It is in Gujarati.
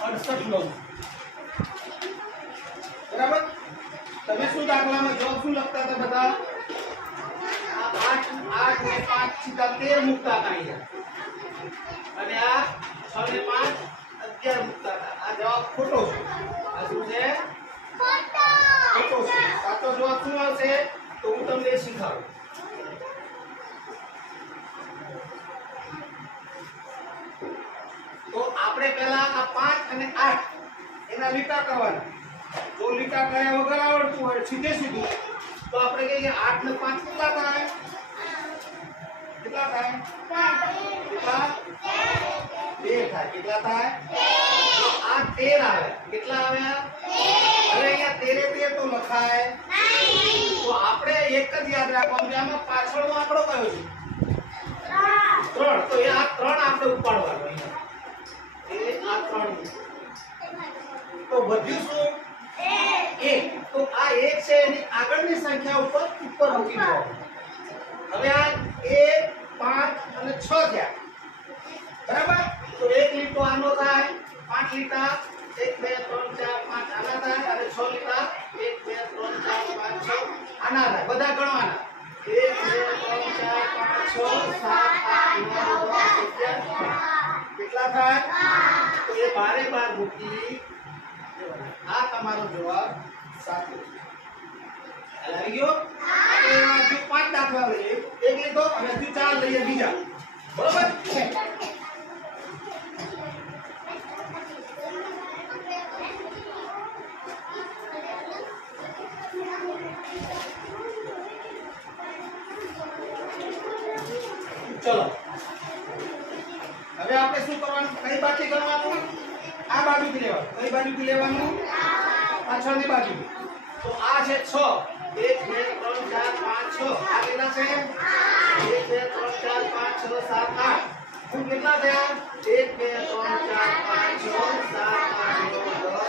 68 લઉં બરાબર। તમે શું દાખલામાં જવાબ શું લખતા હતા બધા? આ 8 ને 5 સીધા 13 મૂકતા હતા અહીંયા, અને આ 6 ને 5 11 મૂકતા હતા। આ જવાબ ખોટો છે। આ શું છે? ખોટો છે। સાચો જવાબ શું આવશે તો હું તમને શીખવાડું। તો આપણે પહેલા આ 5 અને 8 એના લીટા કરવાના। જો લીટા કર્યા વગર આવડતું હોય સીધે સીધું તો આપણે કહીએ 8 ને 5 કેટલા થાય? કેટલા થાય? કેટલા? 2 થાય। કેટલા થાય? આ 13 આવે। કેટલા આવ્યા? હવે અહીંયા 13 તો લખાય નહીં। તો આપણે એક જ યાદ રાખવાનું કે આમાં પાછળનો આંકડો કયો છે? 3। તો એ આ 3 આપણે ઉપાડવાનો અહીંયા। એ આ 3 તો વધ્યું શું? 1। તો આ 1 છે એની આગળની સંખ્યા ઉપર મૂકી દો। હવે આ 1 5 અને 6 થયા બરાબર। તો એક લીટો આનો થાય, 5 લીટા 1 2 3 4 5 આના થાય, અને 6 લીટા 1 2 3 4 5 6 આના થાય। બધા ગણવાના 1 2 3 4 5 6 7 8 9 10 11 કેટલા થાય? તો એ 12 મૂકી આ તમારો જવાબ સાચો છે। ખ્યાલ આવી ગયો? હજુ 5 દાખલા લઈએ। એક લીધો અને હજુ 4 લઈએ બીજા બરોબર। ચલો હવે આપણે શું કરવાનું? કઈ બાજુથી કરવાનું? આ બાજુથી લેવાનું। કઈ બાજુથી લેવાનું? પાછળની બાજુથી। તો આ છે 6 1 2 3 4 5 6 આ કેટલા છે? 1 2 3 4 5 6 7 8 કુલ કેટલા થયા? 1 2 3 4 5 6 7 8 9 10